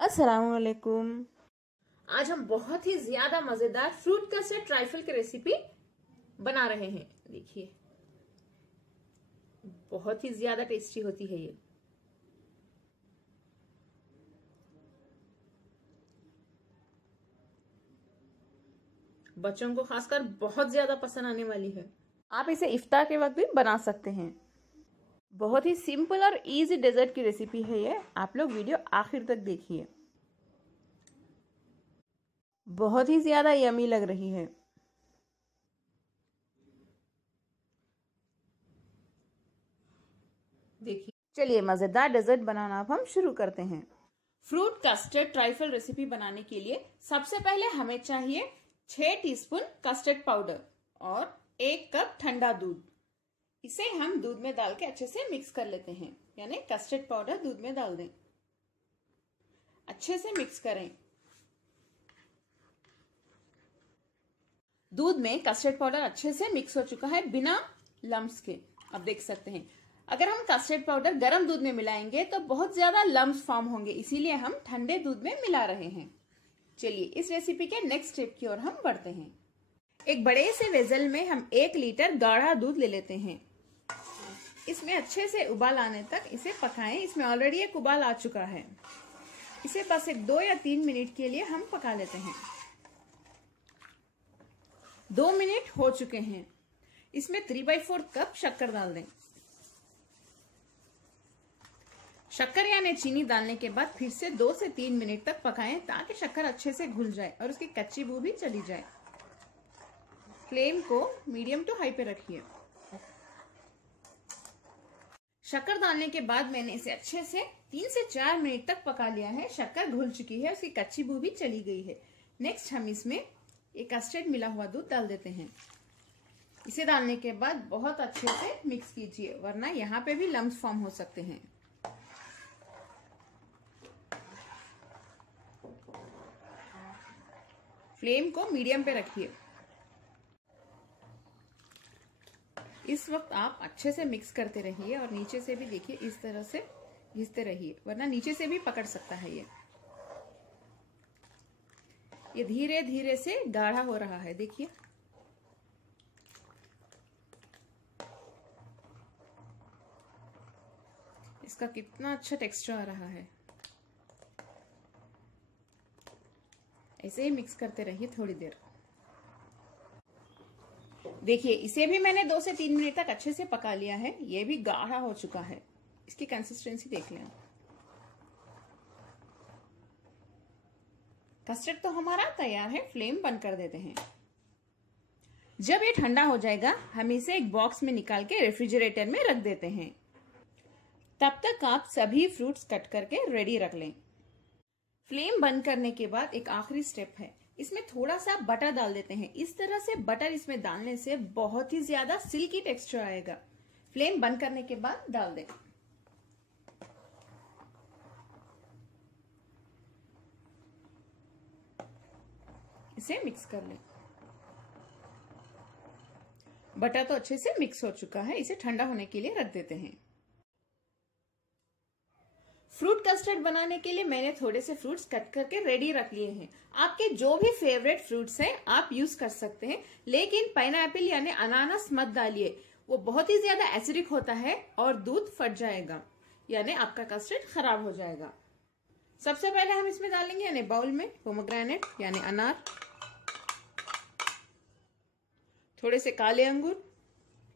अस्सलामुअलैकुम। आज हम बहुत ही ज्यादा मजेदार फ्रूट कस्टर्ड ट्राइफल की रेसिपी बना रहे हैं। देखिए, बहुत ही ज्यादा टेस्टी होती है ये। बच्चों को खासकर बहुत ज्यादा पसंद आने वाली है। आप इसे इफ्तार के वक्त भी बना सकते हैं। बहुत ही सिंपल और इजी डेजर्ट की रेसिपी है ये। आप लोग वीडियो आखिर तक देखिए। बहुत ही ज्यादा यमी लग रही है। देखिए, चलिए मजेदार डेजर्ट बनाना अब हम शुरू करते हैं। फ्रूट कस्टर्ड ट्राइफल रेसिपी बनाने के लिए सबसे पहले हमें चाहिए 6 टीस्पून कस्टर्ड पाउडर और 1 कप ठंडा दूध। इसे हम दूध में डाल के अच्छे से मिक्स कर लेते हैं, यानी कस्टर्ड पाउडर दूध में डाल दें। अच्छे से मिक्स करें। दूध में कस्टर्ड पाउडर अच्छे से मिक्स हो चुका है बिना लम्स के। अब देख सकते हैं, अगर हम कस्टर्ड पाउडर गर्म दूध में मिलाएंगे तो बहुत ज्यादा लम्स फॉर्म होंगे, इसीलिए हम ठंडे दूध में मिला रहे हैं। चलिए इस रेसिपी के नेक्स्ट स्टेप की ओर हम बढ़ते हैं। एक बड़े से वेसल में हम 1 लीटर गाढ़ा दूध ले लेते हैं। इसमें अच्छे से उबाल आने तक इसे पकाएं। इसमें ऑलरेडी एक उबाल आ चुका है। इसे बस 2 या 3 मिनट के लिए हम पका लेते हैं। 2 मिनट हो चुके हैं। इसमें 3/4 कप शक्कर डाल दें। शक्कर यानी चीनी डालने के बाद फिर से 2 से 3 मिनट तक पकाएं ताकि शक्कर अच्छे से घुल जाए और उसकी कच्ची बू भी चली जाए। फ्लेम को मीडियम टू हाई पे रखिए। शक्कर डालने के बाद मैंने इसे अच्छे से 3 से 4 मिनट तक पका लिया है। शक्कर घुल चुकी है, उसकी कच्ची बू भी चली गई है। नेक्स्ट हम इसमें एक कस्टर्ड मिला हुआ दूध डाल देते हैं। इसे डालने के बाद बहुत अच्छे से मिक्स कीजिए, वरना यहाँ पे भी लम्स फॉर्म हो सकते हैं। फ्लेम को मीडियम पे रखिए। इस वक्त आप अच्छे से मिक्स करते रहिए और नीचे से भी देखिए इस तरह से घिसते रहिए, वरना नीचे से भी पकड़ सकता है ये धीरे धीरे से गाढ़ा हो रहा है। देखिए, इसका कितना अच्छा टेक्सचर आ रहा है। ऐसे ही मिक्स करते रहिए थोड़ी देर। देखिए, इसे भी मैंने 2 से 3 मिनट तक अच्छे से पका लिया है। ये भी गाढ़ा हो चुका है। इसकी कंसिस्टेंसी देख लें। कस्टर्ड तो हमारा तैयार है। फ्लेम बंद कर देते हैं। जब ये ठंडा हो जाएगा हम इसे एक बॉक्स में निकाल के रेफ्रिजरेटर में रख देते हैं। तब तक आप सभी फ्रूट्स कट करके रेडी रख लें। फ्लेम बंद करने के बाद एक आखिरी स्टेप है, इसमें थोड़ा सा बटर डाल देते हैं। इस तरह से बटर इसमें डालने से बहुत ही ज्यादा सिल्की टेक्सचर आएगा। फ्लेम बंद करने के बाद डाल दें। इसे मिक्स कर लें। बटर तो अच्छे से मिक्स हो चुका है। इसे ठंडा होने के लिए रख देते हैं। फ्रूट कस्टर्ड बनाने के लिए मैंने थोड़े से फ्रूट्स कट करके रेडी रख लिए हैं। आपके जो भी फेवरेट फ्रूट्स हैं आप यूज कर सकते हैं, लेकिन पाइनएप्पल यानी अनानास मत डालिए। वो बहुत ही ज्यादा एसिडिक होता है और दूध फट जाएगा, यानी आपका कस्टर्ड खराब हो जाएगा। सबसे पहले हम इसमें डालेंगे यानी बाउल में पोमोग्रेनेट यानी अनार, थोड़े से काले अंगूर।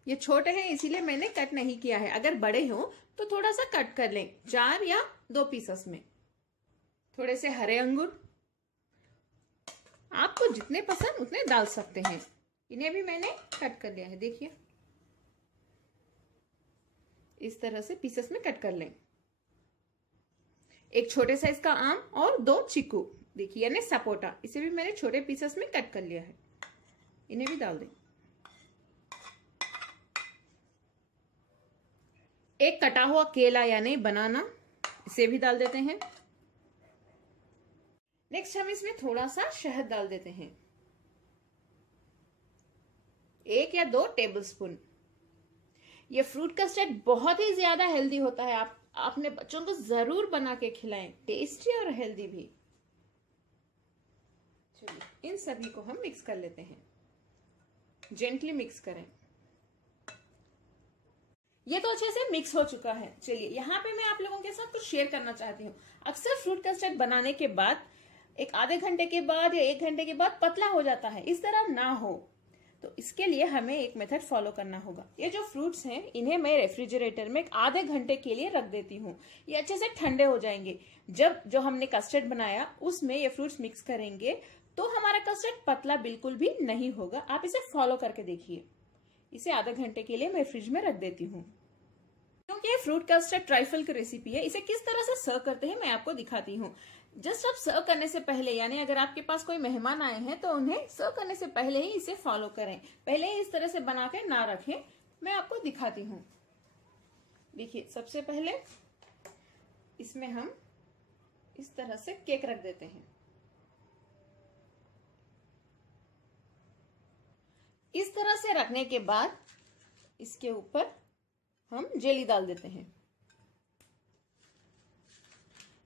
ये छोटे हैं इसीलिए मैंने कट नहीं किया है। अगर बड़े हो तो थोड़ा सा कट कर लें, 4 या 2 पीसेस में। थोड़े से हरे अंगूर, आपको जितने पसंद उतने डाल सकते हैं। इन्हें भी मैंने कट कर लिया है। देखिए, इस तरह से पीसेस में कट कर लें। एक छोटे साइज का आम और 2 चीकू, देखिए यानी सपोटा, इसे भी मैंने छोटे पीसेस में कट कर लिया है। इन्हें भी डाल दें। एक कटा हुआ केला यानी बनाना, इसे भी डाल देते हैं। नेक्स्ट हम इसमें थोड़ा सा शहद डाल देते हैं, 1 या 2 टेबलस्पून। ये फ्रूट कस्टर्ड बहुत ही ज्यादा हेल्दी होता है। आप अपने बच्चों को जरूर बना के खिलाएं, टेस्टी और हेल्दी भी। चलिए इन सभी को हम मिक्स कर लेते हैं, जेंटली मिक्स करें। ये तो अच्छे से मिक्स हो चुका है। चलिए यहाँ पे मैं आप लोगों के साथ कुछ शेयर करना चाहती हूँ। अक्सर फ्रूट कस्टर्ड बनाने के बाद एक आधे घंटे के बाद या 1 घंटे के बाद पतला हो जाता है, इस तरह ना हो तो इसके लिए हमें एक मेथड फॉलो करना होगा। ये जो फ्रूट्स हैं इन्हें मैं रेफ्रिजरेटर में एक आधे घंटे के लिए रख देती हूँ। ये अच्छे से ठंडे हो जाएंगे। जब जो हमने कस्टर्ड बनाया उसमें ये फ्रूट्स मिक्स करेंगे तो हमारा कस्टर्ड पतला बिल्कुल भी नहीं होगा। आप इसे फॉलो करके देखिए। इसे आधे घंटे के लिए मैं फ्रिज में रख देती हूँ। क्योंकि ये फ्रूट कस्टर्ड ट्राइफल की रेसिपी है, इसे किस तरह से सर्व करते हैं मैं आपको दिखाती हूँ। जस्ट आप सर्व करने से पहले, यानी अगर आपके पास कोई मेहमान आए हैं तो उन्हें सर्व करने से पहले ही इसे फॉलो करें। पहले ही इस तरह से बना के ना रखें। मैं आपको दिखाती हूँ। देखिए सबसे पहले इसमें हम इस तरह से केक रख देते हैं। इस तरह से रखने के बाद इसके ऊपर हम जेली डाल देते हैं।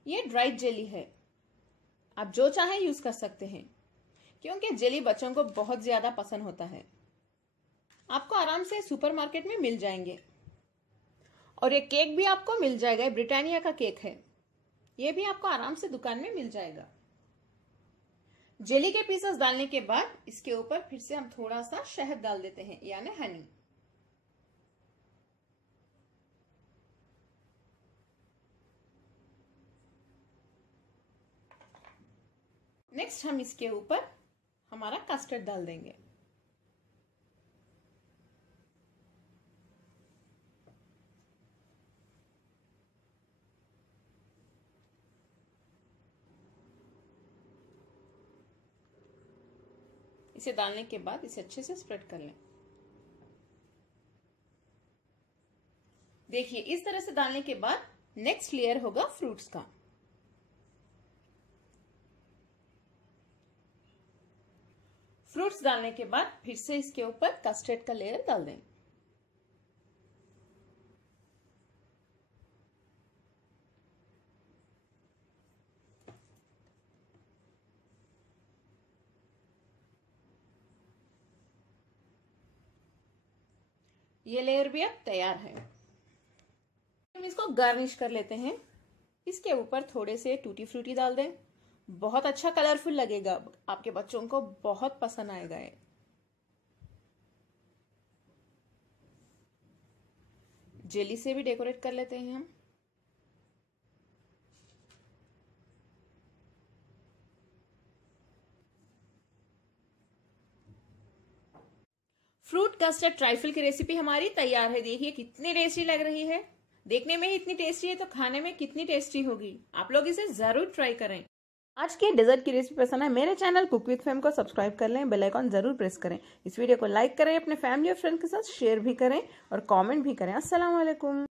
ये ड्राई जेली है, आप जो चाहे यूज कर सकते हैं, क्योंकि जेली बच्चों को बहुत ज्यादा पसंद होता है। आपको आराम से सुपरमार्केट में मिल जाएंगे। और ये केक भी आपको मिल जाएगा, ये ब्रिटानिया का केक है, ये भी आपको आराम से दुकान में मिल जाएगा। जेली के पीसेस डालने के बाद इसके ऊपर फिर से हम थोड़ा सा शहद डाल देते हैं, यानी हनी। नेक्स्ट हम इसके ऊपर हमारा कस्टर्ड डाल देंगे। इसे डालने के बाद इसे अच्छे से स्प्रेड कर लें। देखिए इस तरह से डालने के बाद नेक्स्ट लेयर होगा फ्रूट्स का। फ्रूट्स डालने के बाद फिर से इसके ऊपर कस्टर्ड का लेयर डाल दें। ये लेयर भी अब तैयार है। हम इसको गार्निश कर लेते हैं। इसके ऊपर थोड़े से टूटी फ्रूटी डाल दें, बहुत अच्छा कलरफुल लगेगा, आपके बच्चों को बहुत पसंद आएगा ये। जेली से भी डेकोरेट कर लेते हैं हम। फ्रूट कस्टर्ड ट्राइफल की रेसिपी हमारी तैयार है। देखिए कितनी टेस्टी लग रही है। देखने में ही इतनी टेस्टी है तो खाने में कितनी टेस्टी होगी। आप लोग इसे जरूर ट्राई करें। आज के डेजर्ट की रेसिपी पसंद है मेरे चैनल कुक विद फेम को सब्सक्राइब कर लें, बेल आइकॉन जरूर प्रेस करें। इस वीडियो को लाइक करें, अपने फैमिली और फ्रेंड के साथ शेयर भी करें और कमेंट भी करें। अस्सलाम वालेकुम।